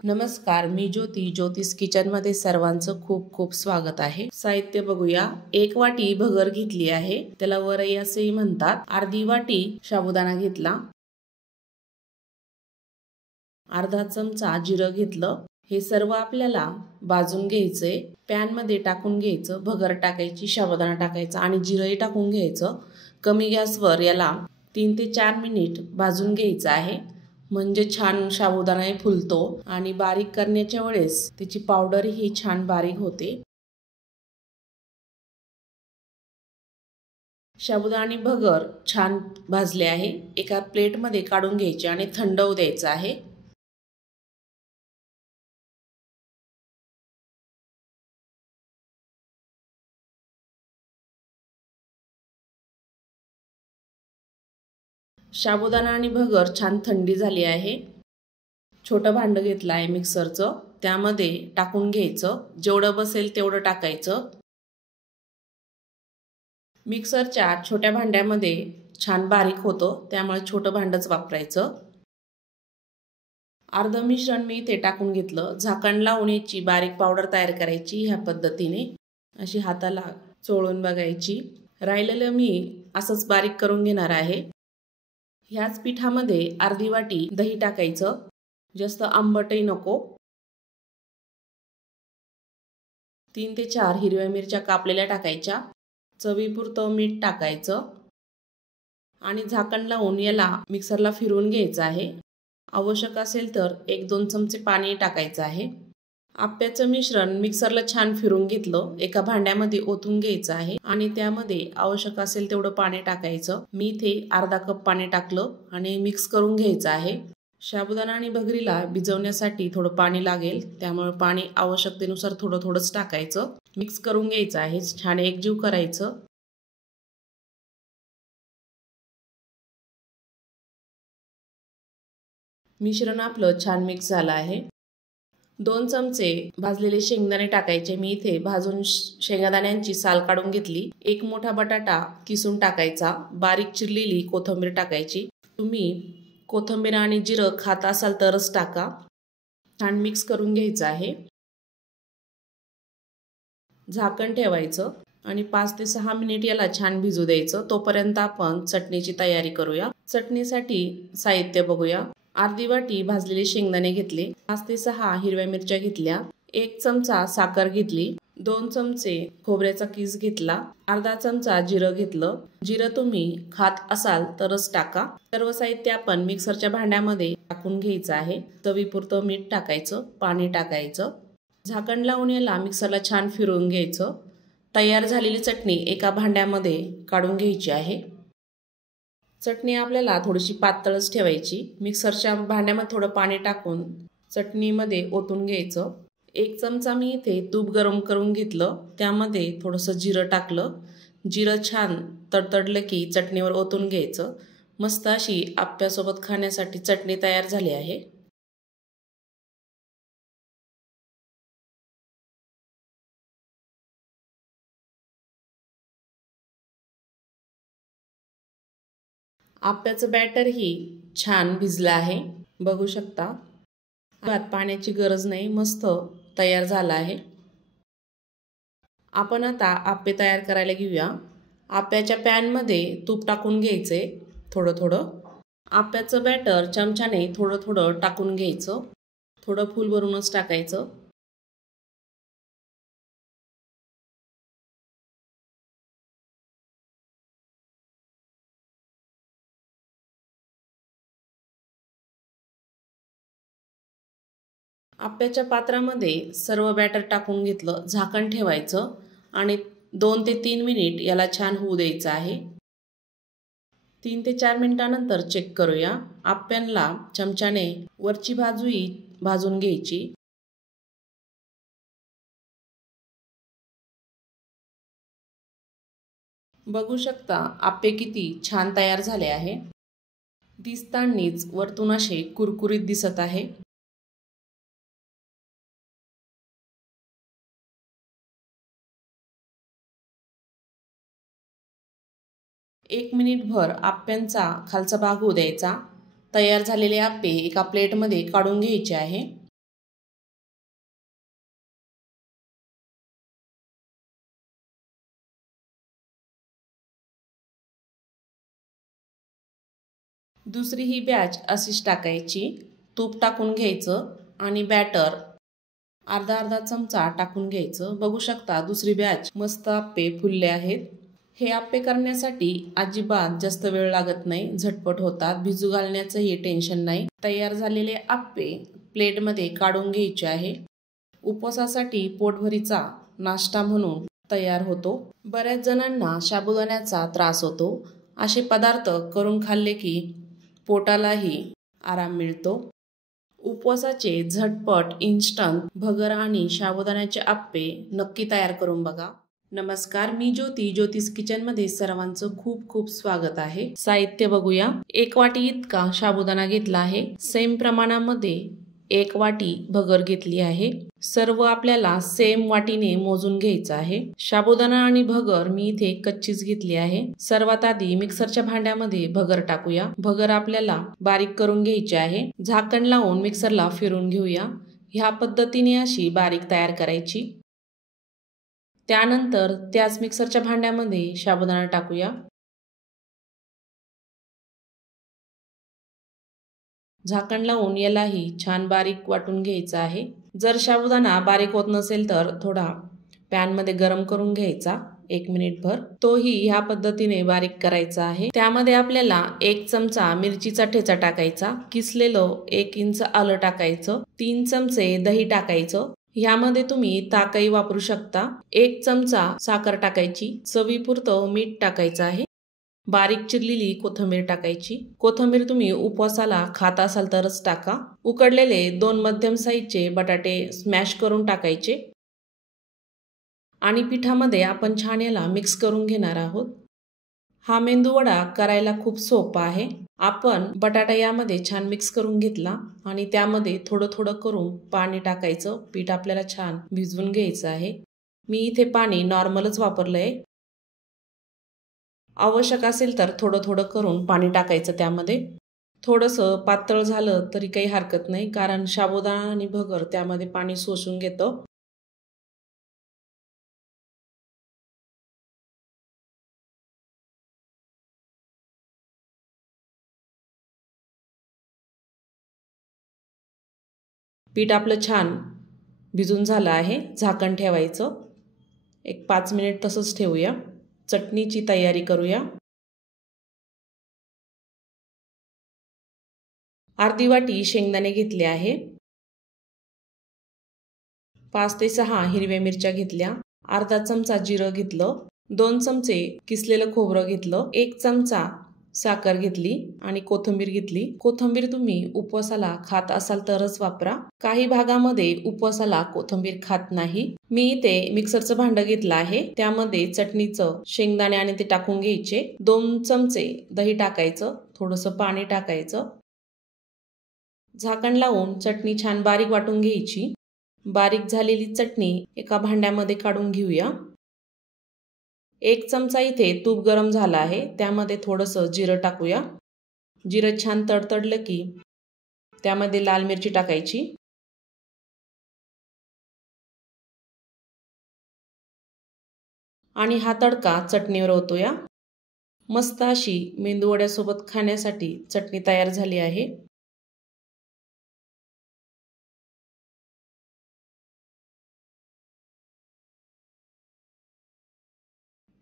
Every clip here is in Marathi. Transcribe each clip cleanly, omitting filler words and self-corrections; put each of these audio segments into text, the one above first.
नमस्कार, मी ज्योती. ज्योतिष किचन मध्ये सर्वांचं खूप खूप स्वागत आहे. साहित्य बघूया. 1 वाटी भगर घेतली आहे, त्याला वरई असेही म्हणतात. अर्धी वाटी साबुदाणा घेतला, अर्धा चमचा जिरं घेतलं. हे सर्व आपल्याला भाजून घ्यायचंय. पॅन मध्ये टाकून घ्यायचं. भगर टाकायची, साबुदाणा टाकायचा आणि जिरंही टाकून घ्यायचं. कमी गॅसवर याला 3 ते 4 मिनिट भाजून घ्यायचं आहे, म्हणजे छान साबुदाणाही फुलतो आणि बारीक करण्याच्या वेळेस त्याची पावडर ही छान बारीक होते. साबुदाणा आणि भगर छान भाजले आहे. एका प्लेटमध्ये काढून घ्यायचे आणि थंड होऊ द्यायचं आहे. साबुदाणा आणि भगर छान थंडी झाली आहे. छोटं भांडं घेतलं आहे मिक्सरचं, त्यामध्ये टाकून घ्यायचं. जेवढं बसेल तेवढं टाकायचं. मिक्सरच्या छोट्या भांड्यामध्ये छान बारीक होतो, त्यामुळे छोटं भांडंच वापरायचं. अर्ध मिश्रण मी इथे टाकून घेतलं. झाकण लावून याची बारीक पावडर तयार करायची. ह्या पद्धतीने अशी हाताला चोळून बघायची. राहिलेलं मी असंच बारीक करून घेणार आहे. ह्याच पिठामध्ये अर्धी वाटी दही टाकायचं. जास्त आंबटही नको. 3 ते 4 हिरव्या मिरच्या कापलेल्या टाकायच्या. चवीपुरतं मीठ टाकायचं आणि झाकण लावून याला मिक्सरला फिरवून घ्यायचं आहे. आवश्यक असेल तर 1-2 चमचे पाणी टाकायचं आहे. आप्याचं मिश्रण मिक्सरला छान फिरून घेतलं. एका भांड्यामध्ये ओतून घ्यायचं आहे आणि त्यामध्ये आवश्यक असेल तेवढं पाणी टाकायचं. मी इथे अर्धा कप पाणी टाकलं आणि मिक्स करून घ्यायचं आहे. साबुदाणा आणि भगरीला भिजवण्यासाठी थोडं पाणी लागेल, त्यामुळे पाणी आवश्यकतेनुसार थोडं थोडंच टाकायचं. मिक्स करून घ्यायचं आहे. छान एकजीव करायचं. मिश्रण आपलं छान मिक्स झालं आहे. 2 चमचे भाजलेले शेंगदाणे टाकायचे. मी इथे भाजून शेंगदाण्यांची साल काढून घेतली. 1 मोठा बटाटा किसून टाकायचा. बारीक चिरलेली कोथिंबीर टाकायची. तुम्ही कोथिंबीर आणि जिरं खात असाल तरच टाका. छान मिक्स करून घ्यायचं आहे. झाकण ठेवायचं आणि 5 ते 6 मिनिट याला छान भिजू द्यायचं. तोपर्यंत आपण चटणीची तयारी करूया. चटणीसाठी साहित्य बघूया. अर्धी वाटी भाजलेले शेंगदाणे घेतले. 5 ते 6 हिरव्या मिरच्या घेतल्या. 1 चमचा साखर घेतली. 2 चमचे खोबऱ्याचा किस घेतला. अर्धा चमचा जिरं घेतलं. जिरं तुम्ही खात असाल तरच टाका. सर्व साहित्य आपण मिक्सरच्या भांड्यामध्ये टाकून घ्यायचं आहे. चवीपुरतं मीठ टाकायचं, पाणी टाकायचं. झाकण लावून याला मिक्सरला छान फिरवून घ्यायचं. तयार झालेली चटणी एका भांड्यामध्ये काढून घ्यायची आहे. चटणी आपल्याला थोडीशी पातळच ठेवायची. मिक्सरच्या भांड्यामध्ये थोडं पाणी टाकून चटणीमध्ये ओतून घ्यायचं. 1 चमचा मी इथे तूप गरम करून घेतलं, त्यामध्ये थोडंसं जिरं टाकलं. जिरं छान तडतडलं की चटणीवर ओतून घ्यायचं. मस्त अशी आप्यासोबत खाण्यासाठी चटणी तयार झाली आहे. आप्याचं बॅटर ही छान भिजलं आहे, बघू शकता. भात पाण्याची गरज नाही, मस्त तयार झाला आहे. आपण आता आप्पे तयार करायला घेऊया. आप्याच्या पॅनमध्ये तूप टाकून घ्यायचे थोडं थोडं. आप्याचं बॅटर चमच्याने थोडं थोडं टाकून घ्यायचं. थोडं फुल भरूनच टाकायचं. आप्याच्या पात्रामध्ये सर्व बॅटर टाकून घेतलं. झाकण ठेवायचं आणि 2 ते 3 मिनिट याला छान होऊ द्यायचं आहे. 3 ते 4 मिनिटानंतर चेक करूया. आप्यांना चमच्याने वरची बाजूही भाजून घ्यायची. बघू शकता आप्पे किती छान तयार झाले आहे. दिसतानीच वरतून असे कुरकुरीत दिसत आहे. 1 मिनिटभर आप्यांचा खालचा भाग होऊ द्यायचा. तयार झालेले आप्पे एका प्लेटमध्ये काढून घ्यायचे आहे. दुसरी ही बॅच अशीच टाकायची. तूप टाकून घ्यायचं आणि बॅटर अर्धा अर्धा चमचा टाकून घ्यायचं. बघू शकता दुसरी बॅच मस्त आप्पे फुलले आहेत. हे आप्पे करण्यासाठी अजिबात जास्त वेळ लागत नाही, झटपट होतात. भिजू घालण्याचंही टेन्शन नाही. तयार झालेले आप्पे प्लेटमध्ये काढून घ्यायचे आहे. उपवासासाठी पोटभरीचा नाश्ता म्हणून तयार होतो. बऱ्याच जणांना साबुदाण्याचा त्रास होतो. असे पदार्थ करून खाल्ले की पोटालाही आराम मिळतो. उपवासाचे झटपट इन्स्टंट भगर आणि साबुदाण्याचे आप्पे नक्की तयार करून बघा. नमस्कार, मी ज्योती. ज्योतिष किचनमध्ये सर्वांचं खूप खूप स्वागत आहे. साहित्य बघूया. 1 वाटी इतका साबुदाणा घेतला आहे. सेम प्रमाणामध्ये 1 वाटी भगर घेतली आहे. सर्व आपल्याला सेम वाटीने मोजून घ्यायचं आहे. साबुदाणा आणि भगर मी इथे कच्चीच घेतली आहे. सर्वात आधी मिक्सरच्या भांड्यामध्ये भगर टाकूया. भगर आपल्याला बारीक करून घ्यायची आहे. झाकण लावून मिक्सरला फिरून घेऊया. ह्या पद्धतीने अशी बारीक तयार करायची. त्यानंतर त्याच मिक्सरच्या भांड्यामध्ये साबुदाणा टाकूया. झाकण लावून यालाही छान बारीक वाटून घ्यायचं आहे. जर साबुदाणा बारीक होत नसेल तर थोडा पॅनमध्ये गरम करून घ्यायचा 1 मिनिटभर. तोही ह्या पद्धतीने बारीक करायचा आहे. त्यामध्ये आपल्याला 1 चमचा मिरचीचा ठेचा टाकायचा. किसलेलं 1 इंच आलं टाकायचं. 3 चमचे दही टाकायचं. ह्यामध्ये तुम्ही ताकही वापरू शकता. 1 चमचा साखर टाकायची. चवीपुरतं मीठ टाकायचं आहे. बारीक चिरलेली कोथिंबीर टाकायची. कोथिंबीर तुम्ही उपवासाला खात असाल तरच टाका. उकडलेले 2 मध्यम साईजचे बटाटे स्मॅश करून टाकायचे आणि पिठामध्ये आपण छान याला मिक्स करून घेणार आहोत. हा मेंदूवडा करायला खूप सोपा आहे. आपण बटाटा यामध्ये छान मिक्स करून घेतला आणि त्यामध्ये थोडं थोडं करून पाणी टाकायचं. पीठ आपल्याला छान भिजवून घ्यायचं आहे. मी इथे पाणी नॉर्मलच वापरलंय. आवश्यक असेल तर थोडं थोडं करून पाणी टाकायचं. त्यामध्ये थोडंसं पातळ झालं तरी काही हरकत नाही, कारण साबुदाणा आणि भगर त्यामध्ये पाणी शोषून घेतं. पीठ आपलं छान भिजून झालं आहे. झाकण ठेवायचं. 5 मिनिट तसंच ठेवूया. चटणीची तयारी करूया. अर्धी वाटी शेंगदाणे घेतले आहे. 5 ते 6 हिरव्या मिरच्या घेतल्या. अर्धा चमचा जिरं घेतलं. 2 चमचे किसलेलं खोबरं घेतलं. 1 चमचा साखर घेतली आणि कोथिंबीर घेतली. कोथिंबीर तुम्ही उपवासाला खात असाल तरच वापरा. काही भागामध्ये उपवासाला कोथिंबीर खात नाही. मी इथे मिक्सरचं भांडं घेतलं आहे. त्यामध्ये चटणीचं शेंगदाणे आणि ते टाकून घ्यायचे. 2 चमचे दही टाकायचं. थोडंसं पाणी टाकायचं. झाकण लावून चटणी छान बारीक वाटून घ्यायची. बारीक झालेली चटणी एका भांड्यामध्ये काढून घेऊया. 1 चमचा इथे तूप गरम झालं आहे. त्यामध्ये थोडंसं जिरं टाकूया. जिरं छान तडतडलं की त्यामध्ये लाल मिरची टाकायची. आणि हा तडका चटणीवर ओतूया. मस्त अशी मेंदूवड्यासोबत खाण्यासाठी चटणी तयार झाली आहे.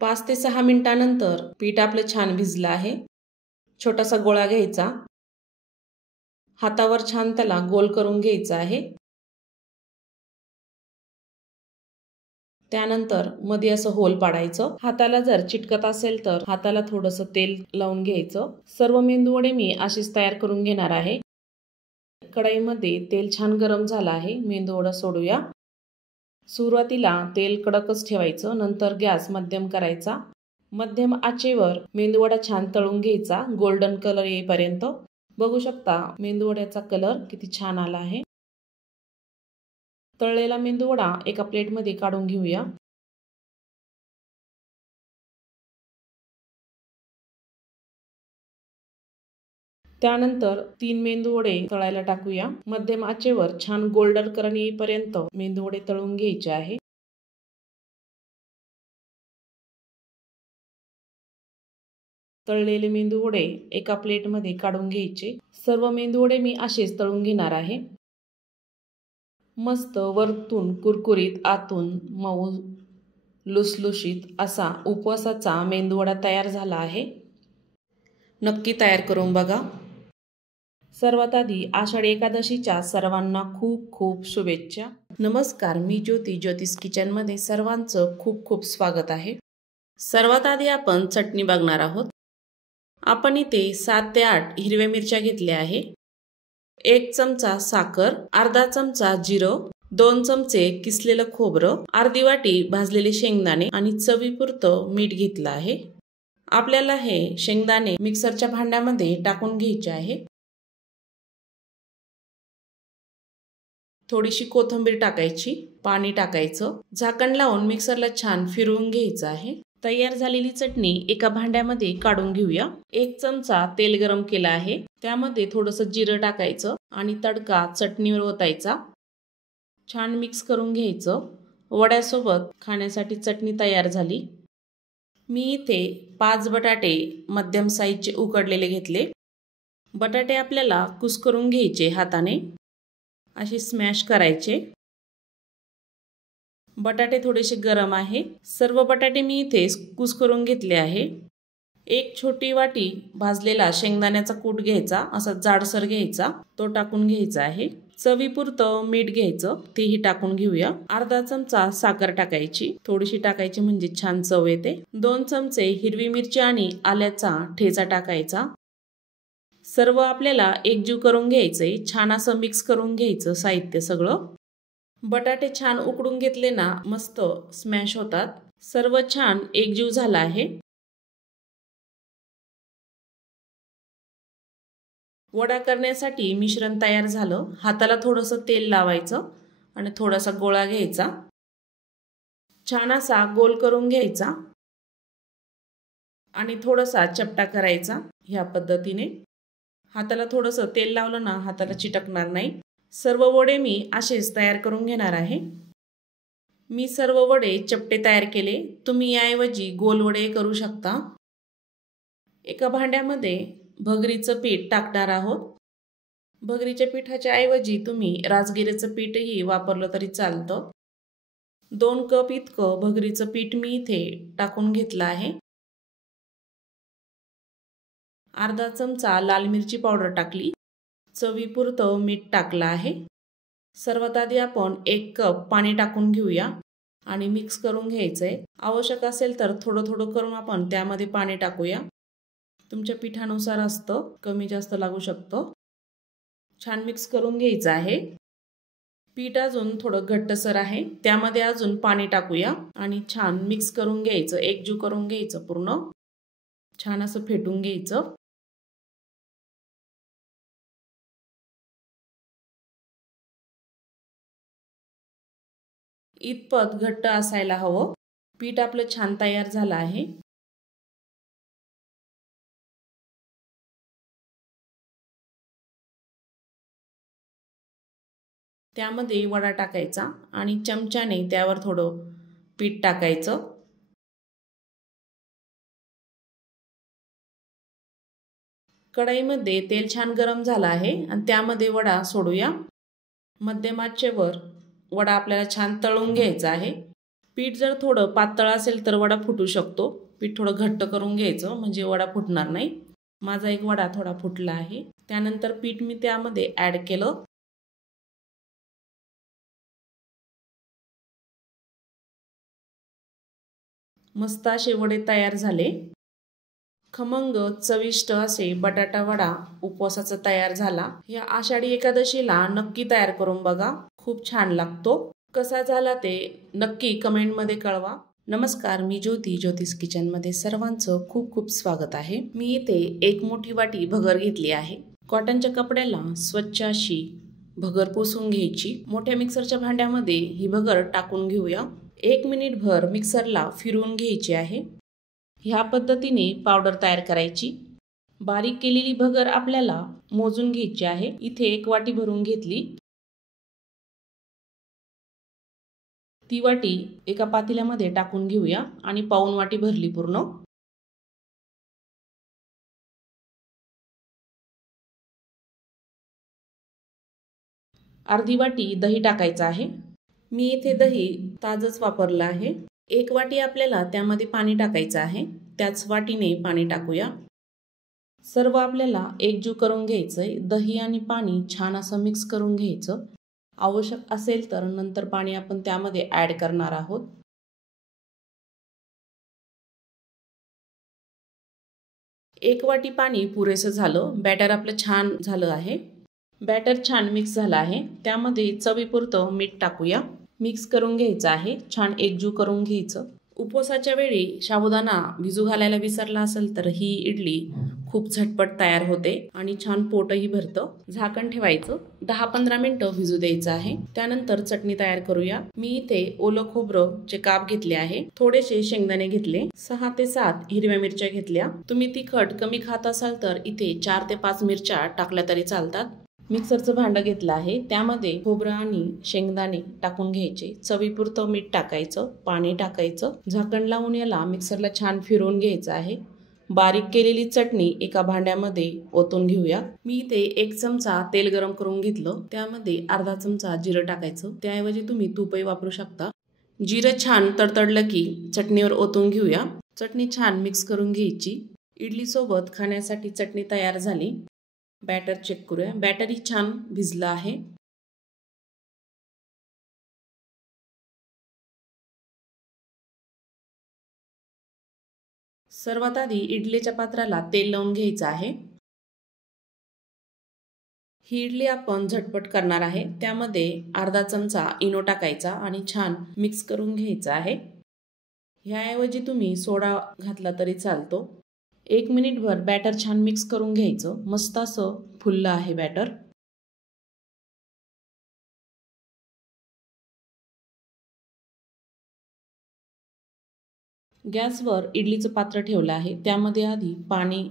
पाच ते 6 मिनिटांनंतर पीठ आपलं छान भिजलं आहे. छोटासा गोळा घ्यायचा. हातावर छान त्याला गोल करून घ्यायचा आहे. त्यानंतर मध्ये असं होल पाडायचं. हाताला जर चिटकत असेल तर हाताला थोडंसं तेल लावून घ्यायचं. सर्व मेंदूवडे मी अशीच तयार करून घेणार आहे. कढईमध्ये तेल छान गरम झालं आहे. मेंदूवडा सोडूया. सुरुवातीला तेल कडकच ठेवायचं. नंतर गॅस मध्यम करायचा. मध्यम आचेवर मेंदूवडा छान तळून घ्यायचा गोल्डन कलर येईपर्यंत. बघू शकता मेंदूवड्याचा कलर किती छान आला आहे. तळलेला मेंदूवडा एका प्लेटमध्ये काढून घेऊया. त्यानंतर 3 मेंदूवडे तळायला टाकूया. मध्यम आचेवर छान गोल्डन कलर येईपर्यंत मेंदूवडे तळून घ्यायचे आहे. तळलेले मेंदूवडे एका प्लेटमध्ये काढून घ्यायचे। सर्व मेंदूवडे मी असेच तळून घेणार आहे। मस्त वरतून कुरकुरीत आतून मऊ लुसलुशीत असा उपवासाचा मेंदूवडा तयार झाला आहे। नक्की तयार करून बघा। सर्वात आधी आषाढी एकादशीच्या सर्वांना खूप खूप शुभेच्छा। नमस्कार, मी ज्योती, ज्योतिष किचनमध्ये सर्वांचं खूप खूप स्वागत आहे। सर्वात आधी आपण चटणी बघणार आहोत। आपण इथे 7 ते 8 हिरव्या मिरच्या घेतल्या आहे। 1 चमचा साखर, अर्धा चमचा जिरं, 2 चमचे किसलेलं खोबरं, अर्धी वाटी भाजलेले शेंगदाणे आणि चवीपुरतं मीठ घेतलं आहे। आपल्याला हे शेंगदाणे मिक्सरच्या भांड्यामध्ये टाकून घ्यायचे आहे। थोडीशी कोथिंबीर टाकायची, पाणी टाकायचं, झाकण लावून मिक्सरला छान फिरवून घ्यायचं आहे। तयार झालेली चटणी एका भांड्यामध्ये काढून घेऊया। 1 चमचा तेल गरम केला आहे, त्यामध्ये थोडंसं जिरं टाकायचं आणि तडका चटणीवर ओतायचा। छान मिक्स करून घ्यायचं। वड्यासोबत खाण्यासाठी चटणी तयार झाली। मी इथे 5 बटाटे मध्यम साईजचे उकडलेले घेतले। बटाटे आपल्याला कुस्करून घ्यायचे हाताने, असे स्मॅश करायचे। बटाटे थोडेसे गरम आहे। सर्व बटाटे मी इथे कुस्करून घेतले आहे। 1 छोटी वाटी भाजलेला शेंगदाण्याचा कूट घ्यायचा, असा जाडसर घ्यायचा, तो टाकून घ्यायचा आहे। चवीपुरतं मीठ घ्यायचं, तेही टाकून घेऊया। अर्धा चमचा साखर टाकायची, थोडीशी टाकायची म्हणजे छान चव येते। 2 चमचे हिरवी मिरची आणि आल्याचा ठेचा टाकायचा। सर्व आपल्याला एकजीव करून घ्यायचंय, छान असं मिक्स करून घ्यायचं साहित्य सगळं। बटाटे छान उकडून घेतले ना, मस्त स्मॅश होतात। सर्व छान एकजीव झाला आहे। वडा करण्यासाठी मिश्रण तयार झालं। हाताला थोडंसं तेल लावायचं आणि थोडासा गोळा घ्यायचा, छान असा गोल करून घ्यायचा आणि थोडासा चपटा करायचा। ह्या पद्धतीने हाताला थोडंसं तेल लावलं ना, हाताला चिटकणार नाही। सर्व वडे मी असेच तयार करून घेणार आहे। मी सर्व वडे चपटे तयार केले, तुम्ही याऐवजी गोल वडे करू शकता। एका भांड्यामध्ये भगरीचं पीठ टाकणार आहोत। भगरीच्या पिठाच्या ऐवजी तुम्ही राजगिऱ्याचं पीठही वापरलं तरी चालतं। 2 कप इतकं भगरीचं पीठ मी इथे टाकून घेतलं आहे। अर्धा चमचा लाल मिरची पावडर टाकली, चवीपुरतं मीठ टाकलं आहे। सर्वात आधी आपण 1 कप पाणी टाकून घेऊया आणि मिक्स करून घ्यायचंय। आवश्यक असेल तर थोडं थोडं करून आपण त्यामध्ये पाणी टाकूया। तुमच्या पिठानुसार असतं, कमी जास्त लागू शकतं। छान मिक्स करून घ्यायचं आहे। पीठ अजून थोडं घट्टसर आहे, त्यामध्ये अजून पाणी टाकूया आणि छान मिक्स करून घ्यायचं, एकजीव करून घ्यायचं, पूर्ण छान असं फेटून घ्यायचं। इतपत घट्ट असायला हवं। पीठ आपलं छान तयार झालं आहे। त्यामध्ये वडा टाकायचा आणि चमच्याने त्यावर थोडं पीठ टाकायचं। कढईमध्ये तेल छान गरम झालं आहे आणि त्यामध्ये वडा सोडूया। मध्यम आचेवर वडा आपल्याला छान तळून घ्यायचा आहे। पीठ जर थोडं पातळ असेल तर वडा फुटू शकतो। पीठ थोडं घट्ट करून घ्यायचं म्हणजे वडा फुटणार नाही। माझा एक वडा थोडा फुटला आहे। त्यानंतर पीठ मी त्यामध्ये ॲड केलं। मस्त असे वडे तयार झाले। खमंग चविष्ट असे बटाटा वडा उपवासाचा तयार झाला। या आषाढी एकादशीला नक्की तयार करून बघा, खूप छान लागतो। कसा झाला ते नक्की कमेंटमध्ये कळवा। नमस्कार, मी ज्योती, ज्योतिष किचनमध्ये सर्वांचं खूप खूप स्वागत आहे। मी इथे 1 मोठी वाटी भगर घेतली आहे। कॉटनच्या कपड्याला स्वच्छ अशी भगर पुसून घ्यायची। मोठ्या मिक्सरच्या भांड्यामध्ये ही भगर टाकून घेऊया। 1 मिनिटभर मिक्सरला फिरवून घ्यायची आहे। ह्या पद्धतीने पावडर तयार करायची। बारीक केलेली भगर आपल्याला मोजून घ्यायची आहे। इथे 1 वाटी भरून घेतली। ती वाटी एका पातेल्यामध्ये टाकून घेऊया आणि पाऊण वाटी भरली पूर्ण। अर्धी वाटी दही टाकायचं आहे। मी इथे दही ताजंच वापरलं आहे। 1 वाटी आपल्याला त्यामध्ये पाणी टाकायचं आहे। त्याच वाटीने पाणी टाकूया। सर्व आपल्याला एकजीव करून घ्यायचंय। दही आणि पाणी छान असं मिक्स करून घ्यायचं। आवश्यक असेल तर नंतर पाणी आपण त्यामध्ये ॲड करणार आहोत। 1 वाटी पाणी पुरेसं झालं। बॅटर आपलं छान झालं आहे। बॅटर छान मिक्स झालं आहे। त्यामध्ये चवीपुरतं मीठ टाकूया। मिक्स करून घ्यायचं आहे। छान एकजीव करून घ्यायचं। उपवासाच्या वेळी साबुदाणा भिजू घालायला विसरला असेल तर ही इडली खूप झटपट तयार होते आणि छान पोटही भरतं। झाकण ठेवायचं। 10-15 मिनिटं भिजू द्यायचं आहे। त्यानंतर चटणी तयार करूया। मी इथे ओलं खोबरं काप घेतले आहे। थोडेसे शेंगदाणे घेतले। 6 ते 7 हिरव्या मिरच्या घेतल्या। तुम्ही तिखट कमी खात असाल तर इथे 4 ते 5 मिरच्या टाकल्या तरी चालतात। मिक्सरचं भांडं घेतलं आहे। त्यामध्ये खोबरं आणि शेंगदाणे टाकून घ्यायचे। चवीपुरतं मीठ टाकायचं, पाणी टाकायचं। झाकण लावून याला मिक्सरला छान फिरवून घ्यायचं आहे। बारीक केलेली चटणी एका भांड्यामध्ये ओतून घेऊया। मी इथे 1 चमचा तेल गरम करून घेतलं। त्यामध्ये अर्धा चमचा जिरं टाकायचं। त्याऐवजी तुम्ही तूपही वापरू शकता। जिरं छान तडतडलं की चटणीवर ओतून घेऊया। चटणी छान मिक्स करून घ्यायची। इडली सोबत खाण्यासाठी चटणी तयार झाली। बॅटर चेक करूया। बॅटरही छान भिजलं आहे। सर्वात आधी इडलीच्या पात्राला तेल लावून घ्यायचं आहे। ही इडली आपण झटपट करणार आहे। त्यामध्ये अर्धा चमचा इनो टाकायचा आणि छान मिक्स करून घ्यायचं आहे। ह्याऐवजी तुम्ही सोडा घातला तरी चालतो। 1 मिनिटभर बॅटर छान मिक्स करून घ्यायचं। मस्त असं फुललं आहे बॅटर। गॅसवर इडलीचं पात्र ठेवलं आहे। त्यामध्ये आधी पाणी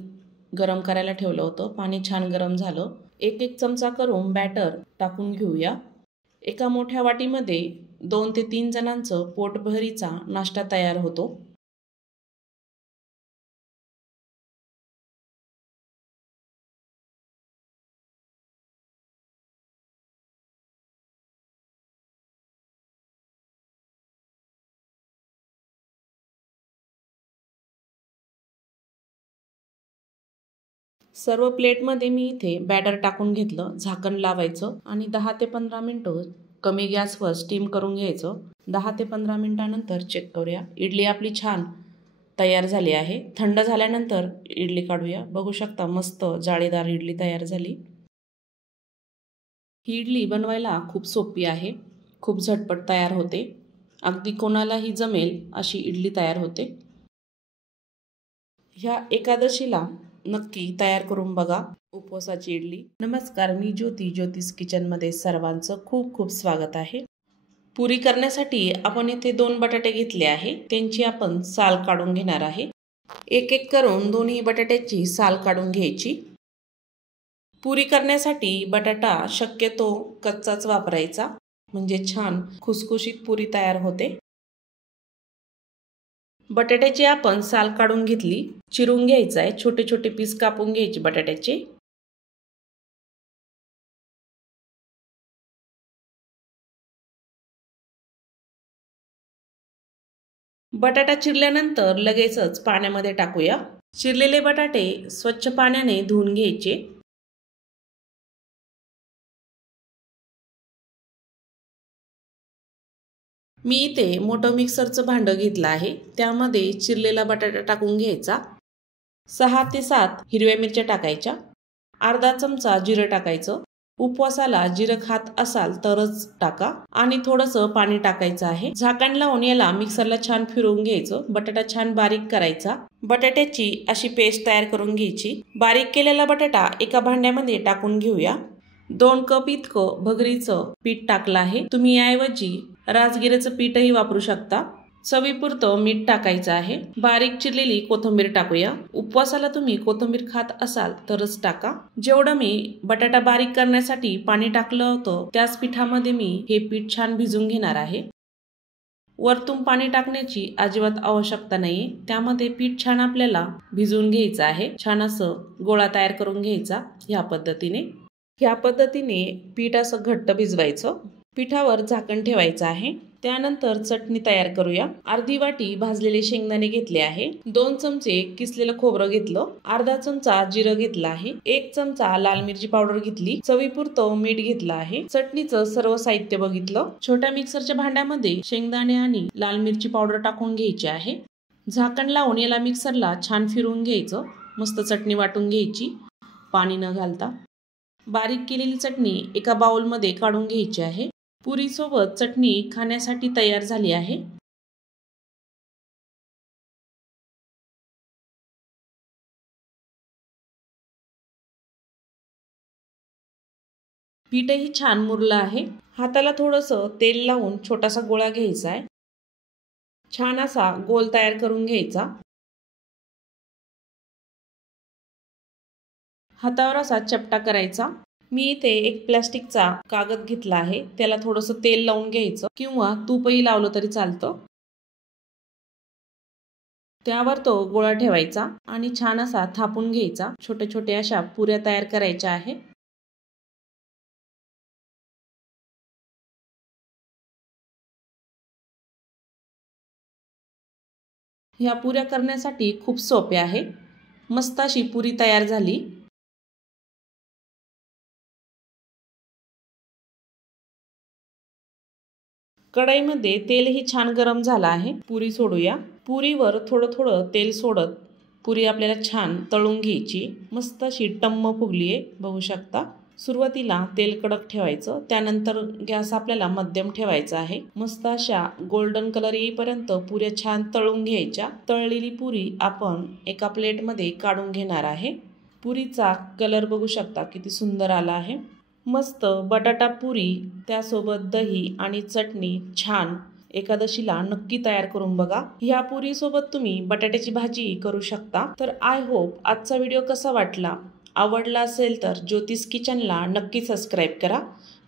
गरम करायला ठेवलं होतं। पाणी छान गरम झालं। 1-1 चमचा करून बॅटर टाकून घेऊया। एका मोठ्या वाटीमध्ये 2 ते 3 जणांचं पोटभरीचा नाश्ता तयार होतो। सर्व प्लेटमध्ये मी इथे बॅटर टाकून घेतलं। झाकण लावायचं आणि 10 ते 15 मिनिटं कमी गॅसवर स्टीम करून घ्यायचं। 10 ते 15 मिनिटानंतर चेक करूया। इडली आपली छान तयार झाली आहे। थंड झाल्यानंतर इडली काढूया। बघू शकता मस्त जाळीदार इडली तयार झाली। ही इडली बनवायला खूप सोपी आहे। खूप झटपट तयार होते। अगदी कोणालाही जमेल अशी इडली तयार होते। ह्या एकादशीला नक्की तयार करून बघा उपवासाची इडली। नमस्कार, मी ज्योती। ज्योतिष किचनमध्ये सर्वांचं खूप खूप स्वागत आहे। पुरी करण्यासाठी आपण इथे 2 बटाटे घेतले आहे। त्यांची आपण साल काढून घेणार आहे। 1-1 करून दोन्ही बटाट्याची साल काढून घ्यायची। पुरी करण्यासाठी बटाटा शक्यतो कच्चाच वापरायचा, म्हणजे छान खुसखुशीत पुरी तयार होते। बटाट्याची आपण साल काढून घेतली। चिरून घ्यायचं आहे। छोटे छोटे पीस कापून घ्यायचे बटाट्याचे। बटाटा चिरल्यानंतर लगेचच पाण्यामध्ये टाकूया। चिरलेले बटाटे स्वच्छ पाण्याने धुवून घ्यायचे। मी इथे मोठं मिक्सरचं भांडं घेतलं आहे। त्यामध्ये चिरलेला बटाटा टाकून घ्यायचा। 6 ते 7 हिरव्या मिरच्या टाकायच्या। अर्धा चमचा जिरं टाकायचं। उपवासाला जिरं खात असाल तरच टाका आणि थोडंसं पाणी टाकायचं आहे। झाकण लावून याला मिक्सरला छान फिरवून घ्यायचं। बटाटा छान बारीक करायचा। बटाट्याची अशी पेस्ट तयार करून घ्यायची। बारीक केलेला बटाटा एका भांड्यामध्ये टाकून घेऊया। 2 कप इतकं भगरीचं पीठ टाकलं आहे। तुम्ही याऐवजी राजगिऱ्याचं पीठही वापरू शकता। चवीपुरतं मीठ टाकायचं आहे। बारीक चिरलेली कोथिंबीर टाकूया। उपवासाला तुम्ही कोथिंबीर खात असाल तरच टाका। जेवढं मी बटाटा बारीक करण्यासाठी पाणी टाकलं होतं त्याच पिठामध्ये मी हे पीठ छान भिजून घेणार आहे। वरतून पाणी टाकण्याची अजिबात आवश्यकता नाहीये। त्यामध्ये पीठ छान आपल्याला भिजवून घ्यायचं आहे। छान असं गोळा तयार करून घ्यायचा ह्या पद्धतीने। ह्या पद्धतीने पीठ असं घट्ट भिजवायचं। पिठावर झाकण ठेवायचं आहे। त्यानंतर चटणी तयार करूया। अर्धी वाटी भाजलेले शेंगदाणे घेतले आहे, 2 चमचे किसलेलं खोबरं घेतलं, अर्धा चमचा जिरं घेतलं आहे, 1 चमचा लाल मिरची पावडर घेतली, चवीपुरतं मीठ घेतलं आहे। चटणीचं सर्व साहित्य बघितलं। छोट्या मिक्सरच्या भांड्यामध्ये शेंगदाणे आणि लाल मिरची पावडर टाकून घ्यायची आहे। झाकण लावून याला मिक्सरला छान फिरवून घ्यायचं। मस्त चटणी वाटून घ्यायची पाणी न घालता। बारीक केलेली चटणी एका बाउलमध्ये काढून घ्यायची आहे। पुरी सोबत चटणी खाण्यासाठी तयार झाली आहे। पीठही छान मुरलं आहे। हाताला थोडंसं तेल लावून छोटासा गोळा घ्यायचा आहे। छान असा गोल तयार करून घ्यायचा। हातावर असा चपटा करायचा। मी इथे एक प्लास्टिकचा कागद घेतला आहे, त्याला थोडंसं तेल लावून घ्यायचं किंवा तूपही लावलं तरी चालतं। त्यावर तो गोळा ठेवायचा आणि छान असा थापून घ्यायचा। छोटे छोटे अशा पुऱ्या तयार करायच्या आहे। ह्या पुऱ्या करण्यासाठी खूप सोपे आहे। मस्त अशी पुरी तयार झाली। कढईमध्ये तेलही छान गरम झालं आहे। पुरी सोडूया। पुरीवर थोडं थोडं तेल सोडत पुरी आपल्याला छान तळून घ्यायची। मस्त अशी टम्म फुगली आहे, बघू शकता। सुरुवातीला तेल कडक ठेवायचं, त्यानंतर गॅस आपल्याला मध्यम ठेवायचा आहे। मस्त अशा गोल्डन कलर येईपर्यंत पुऱ्या छान तळून घ्यायच्या। तळलेली पुरी आपण एका प्लेटमध्ये काढून घेणार आहे। पुरीचा कलर बघू शकता किती सुंदर आला आहे। मस्त बटाटा पुरी, त्यासोबत दही आणि चटणी छान। एकादशीला नक्की तयार करून बघा। ह्या पुरी सोबत तुम्ही बटाट्याची भाजी करू शकता। तर आय होप आजचा व्हिडिओ कसा वाटला, आवडला असेल तर ज्योतिष किचनला नक्की सबस्क्राईब करा,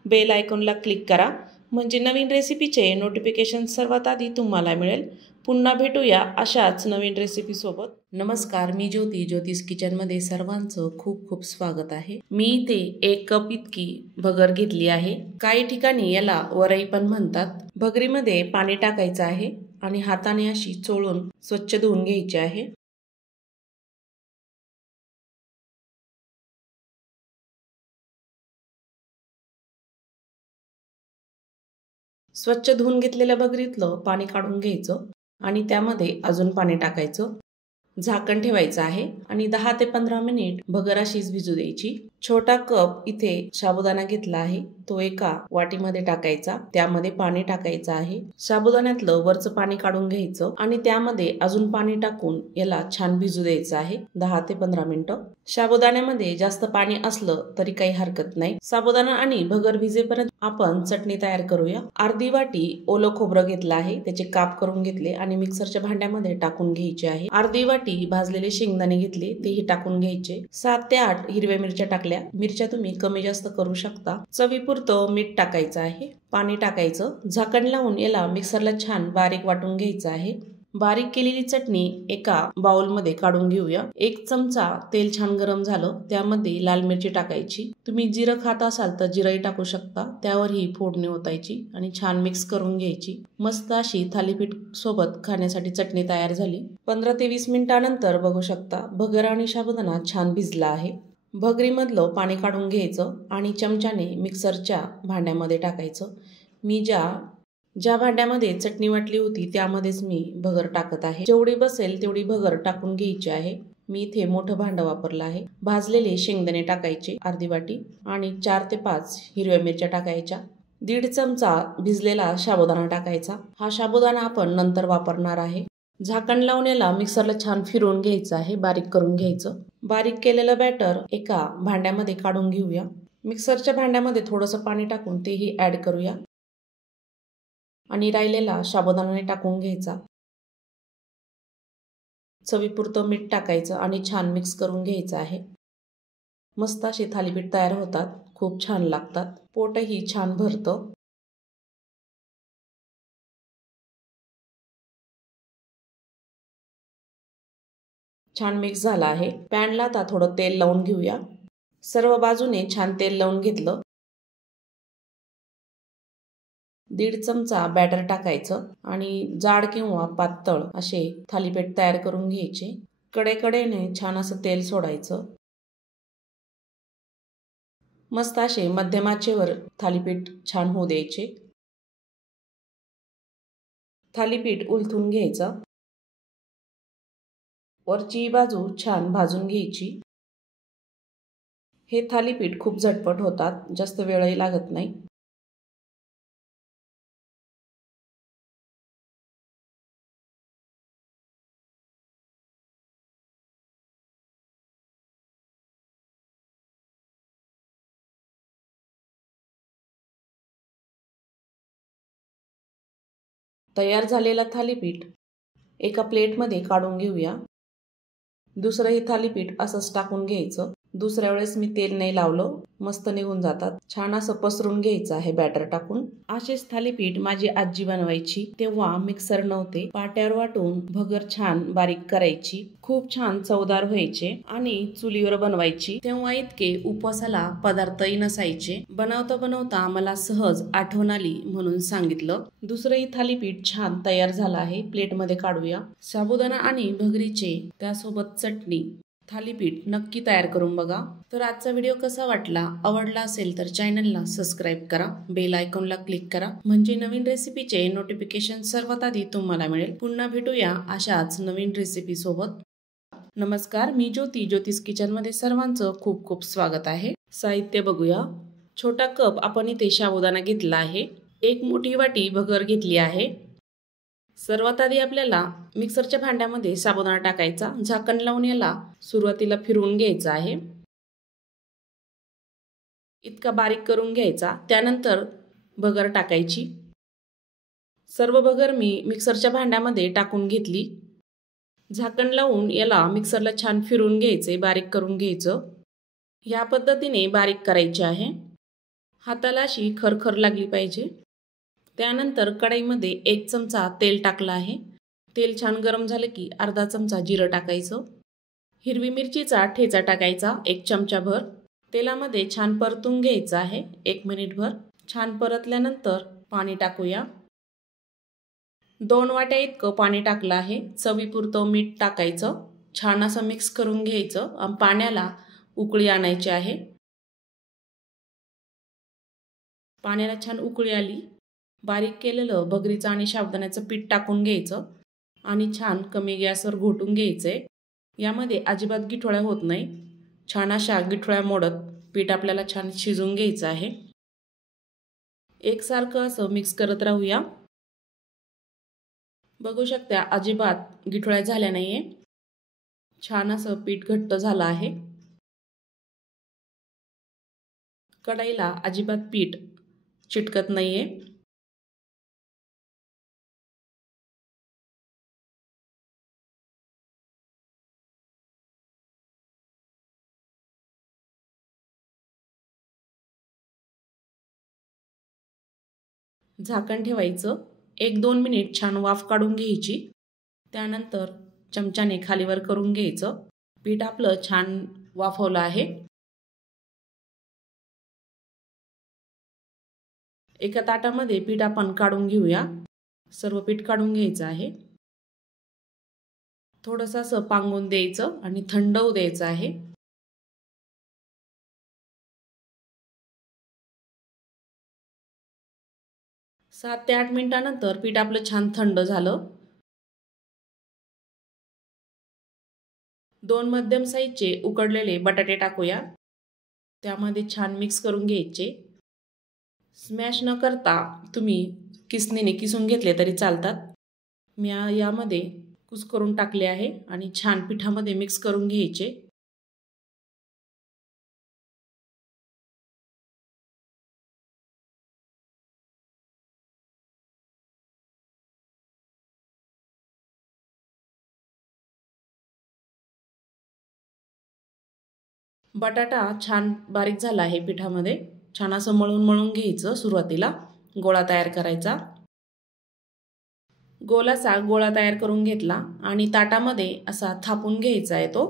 बेल आयकॉनला क्लिक करा, म्हणजे नवीन रेसिपीचे नोटिफिकेशन सर्वात आधी तुम्हाला मिळेल। पुन्हा भेटूया अशाच नवीन रेसिपी सोबत। नमस्कार, मी ज्योती। ज्योतिष किचनमध्ये सर्वांचं खूप खूप स्वागत आहे। मी इथे 1 कप इतकी भगर घेतली आहे। काही ठिकाणी याला वरई पण म्हणतात। भगरीमध्ये पाणी टाकायचं आहे आणि हाताने अशी चोळून स्वच्छ धुवून घ्यायची आहे। स्वच्छ धुवून घेतलेल्या भगरीतलं पाणी काढून घ्यायचं आणि त्यामध्ये अजून पाणी टाकायचं। झाकण ठेवायचं आहे आणि 10 ते 15 मिनिट भगर अशीच भिजू द्यायची। छोटा कप इथे साबुदाणा घेतला आहे, तो एका वाटीमध्ये टाकायचा। त्यामध्ये पाणी टाकायचं आहे। साबुदाण्यातलं वरचं पाणी काढून घ्यायचं आणि त्यामध्ये अजून पाणी टाकून याला छान भिजू द्यायचं आहे 10 ते 15 मिनिटं। साबुदाण्यामध्ये जास्त पाणी असलं तरी काही हरकत नाही। साबुदाणा आणि भगर भिजेपर्यंत आपण चटणी तयार करूया। अर्धी वाटी ओलं खोबरं घेतलं आहे, त्याचे काप करून घेतले आणि मिक्सरच्या भांड्यामध्ये टाकून घ्यायचे आहे। अर्धी वाटी भाजलेले शेंगदाणे घेतले, तेही टाकून घ्यायचे। 7 ते 8 हिरव्या मिरच्या टाकल्या। मिरच्या तुम्ही कमी जास्त करू शकता। चवीपुरतं मीठ टाकायचं आहे, पाणी टाकायचं, झाकण लावून याला मिक्सरला छान बारीक वाटून घ्यायचं आहे। बारीक केलेली चटणी एका बाउलमध्ये काढून घेऊया। 1 चमचा तेल छान गरम झालं, त्यामध्ये लाल मिरची टाकायची। तुम्ही जिरं खात असाल तर जिरंही टाकू शकता। त्यावर ही फोडणी ओतायची आणि छान मिक्स करून घ्यायची। मस्त अशी थालीपीठ सोबत खाण्यासाठी चटणी तयार झाली। 15 ते 20 मिनिटांनंतर बघू शकता भगर आणि साबुदाणा छान भिजला आहे। भगरीमधलं पाणी काढून घ्यायचं आणि चमच्याने मिक्सरच्या भांड्यामध्ये टाकायचं। मी ज्या भांड्यामध्ये चटणी वाटली होती त्यामध्येच मी भगर टाकत आहे। जेवढी बसेल तेवढी भगर टाकून घ्यायची आहे। मी इथे मोठं भांडं वापरलं आहे। भाजलेले शेंगदाणे टाकायचे अर्धी वाटी आणि 4 ते 5 हिरव्या मिरच्या टाकायच्या। 1.5 चमचा भिजलेला साबुदाणा टाकायचा। हा साबुदाणा आपण नंतर वापरणार आहे। झाकण लावून याला मिक्सरला छान फिरवून घ्यायचं आहे, बारीक करून घ्यायचं। बारीक केलेलं बॅटर एका भांड्यामध्ये काढून घेऊया। मिक्सरच्या भांड्यामध्ये थोडंसं पाणी टाकून तेही ऍड करूया आणि राहिलेला साबुदाणा टाकून घ्यायचा। चवीपुरतं मीठ टाकायचं आणि छान मिक्स करून घ्यायचं आहे। मस्त अशी थालीपीठ तयार होतात, खूप छान लागतात, पोटही छान भरतं। छान मिक्स झाला आहे। पॅनला आता थोडं तेल लावून घेऊया। सर्व बाजूने छान तेल लावून घेतलं। 1.5 चमचा बॅटर टाकायचं आणि जाड किंवा पातळ असे थालीपीठ तयार करून घ्यायचे। कडेकडेने छान असं तेल सोडायचं। मस्त असे मध्यम आचेवर थालीपीठ छान होऊ द्यायचे। थालीपीठ उलथून घ्यायचं। वरची बाजू छान भाजून घ्यायची। हे थालीपीठ खूप झटपट होतात, जास्त वेळही लागत नाही। तयार झालेला थालीपीठ एका प्लेटमध्ये काढून घेऊया। दुसरंही थालीपीठ असंच टाकून घ्यायचं। दुसऱ्या वेळेस मी तेल नाही लावलं, मस्त निघून जातात। छान असं पसरून घ्यायचं आहे बॅटर टाकून। असेच थालीपीठ माझी आजी बनवायची, तेव्हा मिक्सर नव्हते। पाट्यावर वाटून भगर छान बारीक करायची, खूप छान चवदार व्हायचे आणि चुलीवर बनवायची। तेव्हा इतके उपवासाला पदार्थही नसायचे। बनवता बनवता मला सहज आठवण आली म्हणून सांगितलं। दुसरंही थालीपीठ छान तयार झालं आहे, प्लेटमध्ये काढूया। साबुदाणा आणि भगरीचे त्यासोबत चटणी थालीपीठ नक्की तयार करून बघा। तर आजचा व्हिडिओ कसा वाटला? आवडला असेल तर चॅनलला सबस्क्राईब करा, बेल आयकॉनला क्लिक करा, म्हणजे नवीन रेसिपीचे नोटिफिकेशन सर्वात आधी तुम्हाला मिळेल। पुन्हा भेटूया अशाच नवीन रेसिपी सोबत। नमस्कार, मी ज्योती, ज्योतिष किचन मध्ये सर्वांचं खूप खूप स्वागत आहे। साहित्य बघूया। छोटा कप आपण इथे साबुदाणा घेतला आहे। 1 मोठी वाटी भगर घेतली आहे। सर्वात आधी आपल्याला मिक्सरच्या भांड्यामध्ये साबुदाणा टाकायचा, झाकण लावून याला सुरुवातीला फिरवून घ्यायचा आहे। इतका बारीक करून घ्यायचा। त्यानंतर भगर टाकायची। सर्व भगर मी मिक्सरच्या भांड्यामध्ये टाकून घेतली। झाकण लावून याला मिक्सरला छान फिरवून घ्यायचे, बारीक करून घ्यायचं। या पद्धतीने बारीक करायचे आहे। हाताला अशी खरखर लागली पाहिजे। त्यानंतर कढईमध्ये 1 चमचा तेल टाकलं आहे। तेल छान गरम झालं की अर्धा चमचा जिरं टाकायचं। हिरवी मिरचीचा ठेचा टाकायचा 1 चमचाभर। तेलामध्ये छान परतून घ्यायचं आहे 1 मिनिटभर। छान परतल्यानंतर पाणी टाकूया। 2 वाट्या इतकं पाणी टाकलं आहे। चवीपुरतं मीठ टाकायचं। छान असं मिक्स करून घ्यायचं आणि पाण्याला उकळी आणायची आहे। पाण्याला छान उकळी आली, बारीक केलेलं भगरीचं आणि साबुदाण्याचं पीठ टाकून घ्यायचं आणि छान कमी गॅसवर घोटून घ्यायचे। यामध्ये अजिबात गिठोळ्या होत नाही। छान अशा गिठोळ्या मोडत पीठ आपल्याला छान शिजवून घ्यायचं आहे। एकसारखं असं मिक्स करत राहूया। बघू शकता अजिबात गिठोळ्या झाल्या नाहीये। छान असं पीठ घट्ट झालं आहे। कढईला अजिबात पीठ चिटकत नाहीये। झाकण ठेवायचं। 1-2 मिनिट छान वाफ काढून घ्यायची। त्यानंतर चमच्याने खालीवर करून घ्यायचं। पीठ आपलं छान वाफवलं आहे। एका ताटामध्ये पीठ आपण काढून घेऊया। सर्व पीठ काढून घ्यायचं आहे। थोडंसं असं पांगून द्यायचं आणि थंड होऊ द्यायचं आहे। सात ते 8 मिनिटांनंतर पीठ आपलं छान थंड झालं। 2 मध्यम साईजचे उकडलेले बटाटे टाकूया। त्यामध्ये छान मिक्स करून घ्यायचे। स्मॅश न करता तुम्ही किसणीने किसून घेतले तरी चालतात। मी यामध्ये कुस्करून टाकले आहे आणि छान पिठामध्ये मिक्स करून घ्यायचे। बटाटा छान बारीक झाला आहे पिठामध्ये। छान असं मळून मळून घ्यायचं। सुरुवातीला गोळा तयार करायचा। गोलासा गोळा तयार करून घेतला आणि ताटामध्ये असा थापून घ्यायचा आहे तो।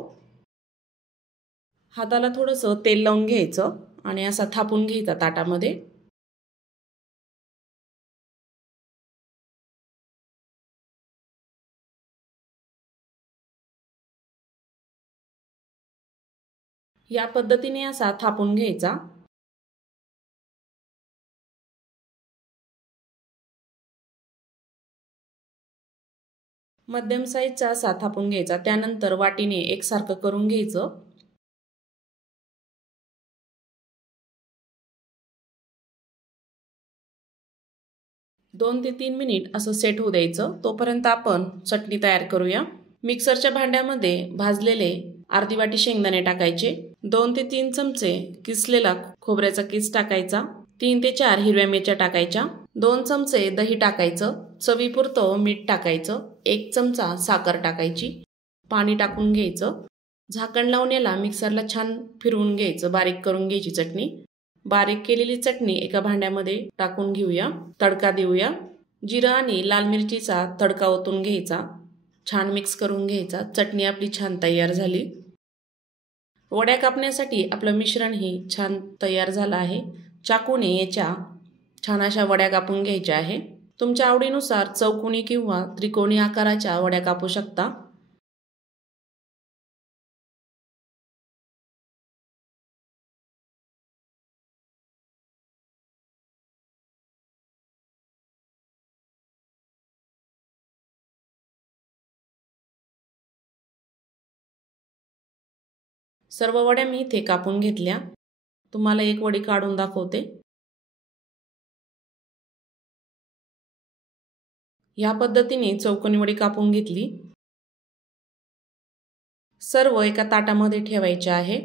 हाताला थोडंसं तेल लावून घ्यायचं आणि असा थापून घ्यायचा ताटामध्ये. या पद्धतीने असा थापून घ्यायचा. मध्यम साईजचा असा थापून घ्यायचा. त्यानंतर वाटीने एकसारखं करून घ्यायचं. दोन ते 3 मिनिट असं सेट होऊ द्यायचं. तोपर्यंत आपण चटणी तयार करूया. मिक्सरच्या भांड्यामध्ये भाजलेले अर्धी वाटी शेंगदाणे टाकायचे. 2 ते 3 चमचे किसलेला खोबऱ्याचा किस टाकायचा. 3 ते 4 हिरव्या मिरच्या टाकायच्या. 2 चमचे दही टाकायचं. चवीपुरतं मीठ टाकायचं. 1 चमचा साखर टाकायची. पाणी टाकून घ्यायचं. झाकण लावून याला मिक्सरला छान फिरवून घ्यायचं. बारीक करून घ्यायची चटणी. बारीक केलेली चटणी एका भांड्यामध्ये टाकून घेऊया. तडका देऊया. जिरा आणि लाल मिरचीचा तडका ओतून घ्यायचा. छान मिक्स करून घ्यायचा. चटणी आपली छान तयार झाली. वड्या कापण्यासाठी आपलं मिश्रण ही छान तयार झालं आहे. चाकूने याच्या छान अशा वड्या कापून घ्यायच्या आहे. तुमच्या आवडीनुसार चौकोनी किंवा त्रिकोणी आकाराच्या वड्या कापू शकता. सर्व वड्या मी इथे कापून घेतल्या. तुम्हाला एक वडी काढून दाखवते. या पद्धतीने चौकोनी वडी कापून घेतली. सर्व एका ताटामध्ये ठेवायचे आहे.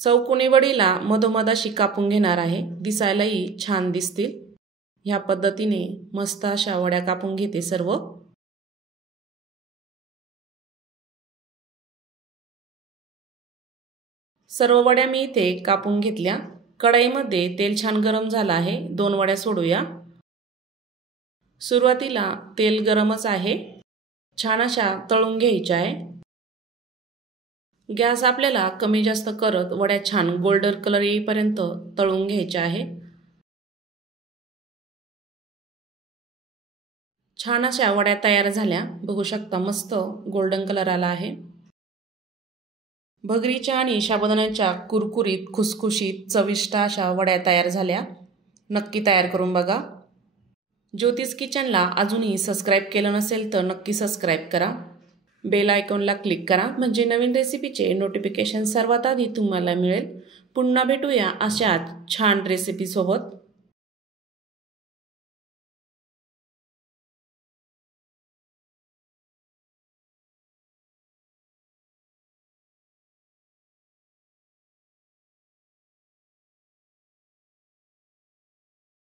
चौकोनी वडीला मधोमध अशी कापून घेणार आहे. दिसायलाही छान दिसतील. ह्या पद्धतीने मस्त अशा वड्या कापून घेते सर्व. सर्व वड्या मी इथे कापून घेतल्या. कढईमध्ये तेल छान गरम झालं आहे. 2 वड्या सोडूया. सुरुवातीला तेल गरमच आहे. छान अशा तळून घ्यायच्या आहे. गॅस आपल्याला कमी जास्त करत वड्या छान गोल्डन कलर येईपर्यंत तळून घ्यायच्या आहे. छान अशा वड्या तयार झाल्या. बघू शकता मस्त गोल्डन कलर आला आहे. भगरीच्या आणि साबुदाण्याच्या कुरकुरीत खुसखुशीत चविष्ट अशा वड्या तयार झाल्या. नक्की तयार करून बघा. ज्योतिष किचनला अजूनही सबस्क्राईब केलं नसेल तर नक्की सबस्क्राईब करा. बेल आयकॉनला क्लिक करा म्हणजे नवीन रेसिपीचे नोटिफिकेशन सर्वात आधी तुम्हाला मिळेल. पुन्हा भेटूया अशाच छान रेसिपीसोबत.